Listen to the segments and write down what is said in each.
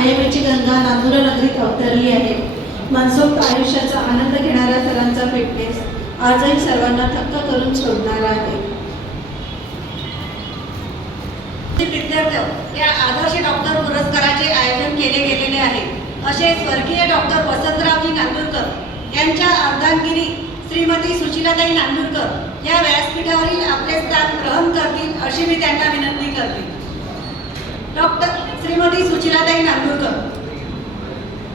आयएमएची गंगा नांदुरा नगरीत अवतरली आहे. मनसोक्त आयुष्याचा आनंद घेणाऱ्या सरांचा फिटनेस आजही सर्वांना थक्क करून सोडणारा आहे. विद्यार्थी या आदर्श डॉक्टर पुरस्काराचे आयोजन केले गेलेले आहे. असे स्वर्गीय डॉक्टर वसंतरावजी नांदुरकर यांच्या अर्धांगिनी श्रीमती सुशीलाताई नांदुरकर या व्यासपीठावरील आपले स्थान ग्रहण करतील अशी मी त्यांना विनंती करते. डॉक्टर श्रीमती सुशीलाताई नांदुरकर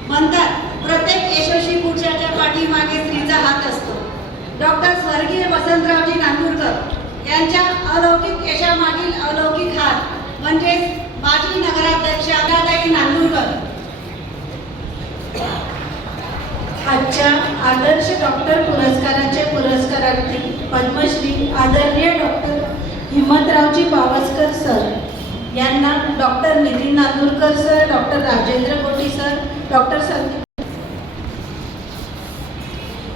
म्हणतात, प्रत्येक यशस्वी पुरुषाच्या पाठीमागे स्त्रीचा हात असतो. डॉक्टर स्वर्गीय वसंतरावजी नांदुरकर यांच्या अलौकिक यशामागील अलौकिक हात म्हणजे माजी नगराध्यक्ष सुशीलाताई नांदुरकर. आजच्या आदर्श डॉक्टर पुरस्काराचे पुरस्कारार्थी पद्मश्री आदरणीय डॉक्टर हिम्मतरावजी पावसकर सर यांना doctor Nitin Nandurkar sir, doctor Rajendra कोटी सर, डॉक्टर संदीप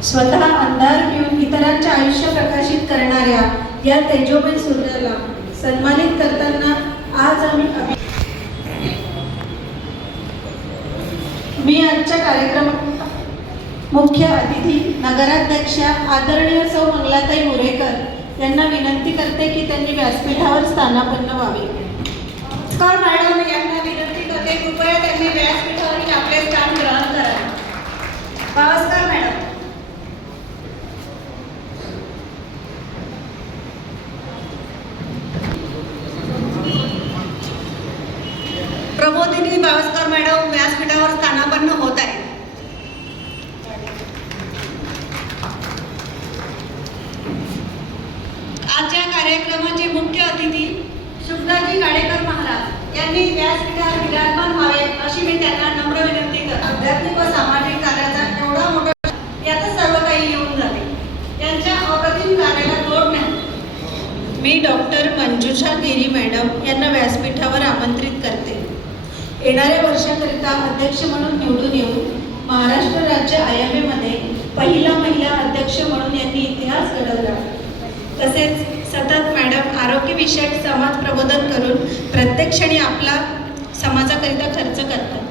स्वतः अंधार घेऊन इतरांचे आयुष्य प्रकाशित करणाऱ्या या तेजोमय सूर्याला सन्मानित करताना आज मी आजच्या कार्यक्रमात मुख्य अतिथी नगराध्यक्षा आदरणीय सौ मंगलाताई मोरेकर यांना विनंती करते की त्यांनी व्यासपीठावर स्थानापन्न व्हावे. मॅडम यांना विनंती करते, कृपया त्यांनी व्यासपीठावरील आपले स्थान ग्रहण करावे. पावसकर मॅडम. प्रबोधिनी पावसकर मॅडम व्यासपीठावर स्थानापन्न होत आहे. आजच्या कार्यक्रमाचे मुख्य अतिथी शुभदाजी गाडेकर महाराज यांनी व्यासपीठावर विराजमान व्हावे अशी मी त्यांना नम्र विनंती करते. आध्यात्मिक व सामाजिक कार्याचा एवढा मोठा यातच सर्व काही येऊन जाते. त्यांच्या अप्रतिम कार्याला जोड नाही. मी डॉक्टर मंजुषा गिरी मॅडम यांना व्यासपीठावर आमंत्रित करते. येणाऱ्या वर्षाकरिता अध्यक्ष म्हणून निवडून येऊन महाराष्ट्र राज्य आयएमएमध्ये पहिला महिला अध्यक्ष म्हणून यांनी इतिहास घडवला. तसेच सतत मॅडम आरोग्यविषयक समाज प्रबोधन करून प्रत्येक क्षणी आपला समाजाकरिता खर्च करतात.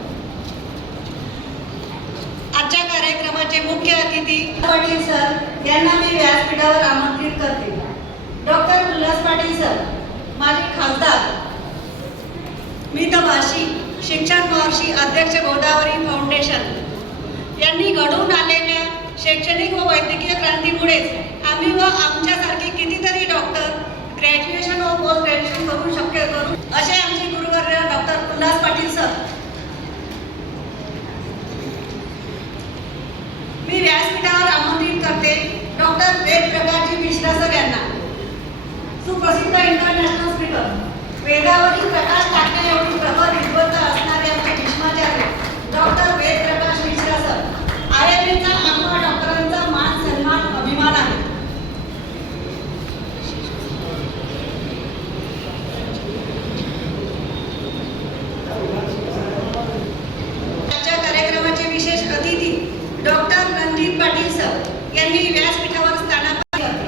आजच्या कार्यक्रमाचे मुख्य अतिथी पाटील सर यांना मी व्यासपीठावर आमंत्रित करते. डॉक्टर उल्हास पाटील सर माजी खासदार, मितभाषी, शिक्षण महर्षी, अध्यक्ष गोदावरी फाउंडेशन यांनी घडवून आलेल्या शैक्षणिक व वैद्यकीय क्रांतीमुळेच आम्ही व आमच्यासारखे कितीतरी डॉक्टर ग्रॅज्युएशन व पोस्ट ग्रॅज्युएशन करू शक्य करू असे आमचे गुरुवर्य डॉक्टर उल्हास पाटील सर. मी व्यासपीठावर आमंत्रित करते डॉक्टर वेद प्रकाशजी मिश्रा सर यांना. सुप्रसिद्ध इंटरनॅशनल स्पीकर, वेदावरील प्रकाश टाकण्या एवढी प्रबळ विद्वत्ता असणारे आमचे भीष्माचार्य डॉक्टर वेद प्रकाश मिश्रा सर. आयएमएचा आम्हा डॉक्टरांचा मान सन्मान अभिमान आहे. आजच्या कार्यक्रमाचे विशेष अतिथी डॉक्टर रणजित पाटील सर यांनी व्यासपीठावर स्थानापन्न करते.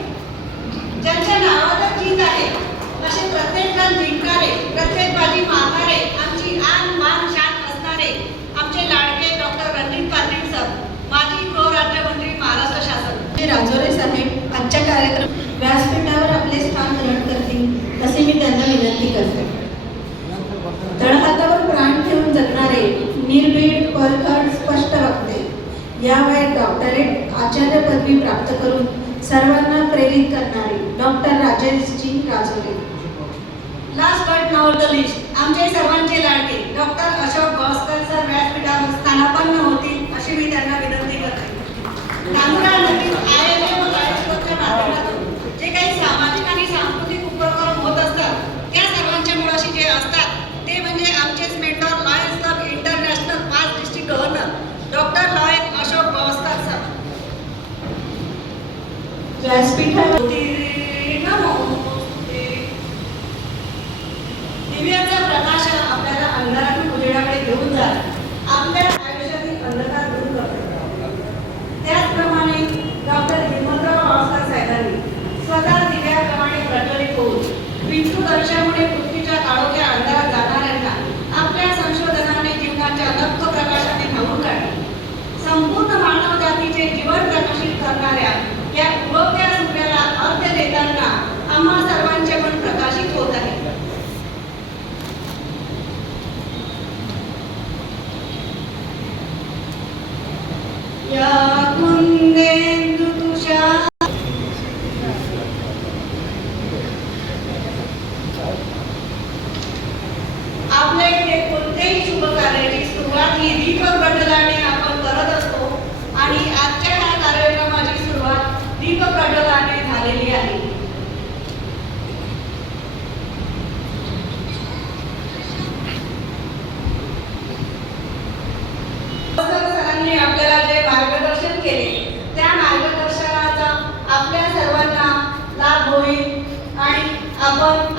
ज्यांच्या नावातच जीत आहे असे प्रत्येक जण जिंकणारे, प्रत्येक बाजी मारणारे, आमची आन मान शान असणारे आमचे लाडके डॉक्टर रणजित पाटील सर, माजी गृहराज्यमंत्री महाराष्ट्र शासन. राजोरे साहेब आजच्या कार्यक्रम व्यासपीठावर आपले स्थान ग्रहण करतील असे मी त्यांना विनंती करते. तळहातावर प्राण ठेवून जगणारे, निर्भीड, परखड, स्पष्ट वक्ते, या वयात डॉक्टरेट आचार्य पदवी प्राप्त करून सर्वांना प्रेरित करणारे doctor Rajeshji Rajore. Last but not the least आमचे सर्वांचे लाडके डॉक्टर अशोक भास्कर सर व्यासपीठावर स्थानापन्न होतील अशी मी त्यांना विनंती करते. नांदुरा नगरीत आयएमए व लायन्सच्या माध्यमातून जे काही सामाजिक आणि सांस्कृतिक उपक्रम होत असतात त्या सर्वांच्या मुळाशी जे असतात ते म्हणजे आमचेच mentor Lions Club International 5 district governor doctor lion Ashok Bhaskar sir. व्यासपीठावर दिव्याचा प्रकाश आपल्याला अंधारातून उजेडाकडे घेऊन जात आपल्या आयुष्यातील अंधकार दूर करतो. त्याचप्रमाणे डॉक्टर हिम्मतराव पावसकर साहेबांनी स्वतः दिव्याप्रमाणे प्रज्वलित होऊन विद्युत अंशामुळे पृथ्वीच्या काळोख्या अंधारात जाणाऱ्यांना आपल्या संशोधनाने जीवनाच्या अगदी दीप प्रज्वलनाने आपण करत असतो आणि आजच्या ह्या कार्यक्रमाची सुरुवात दीप प्रज्वलनाने झालेली आहे. सरांनी आपल्याला जे मार्गदर्शन केले त्या मार्गदर्शनाचा आपल्या सर्वांना लाभ होईल आणि आपण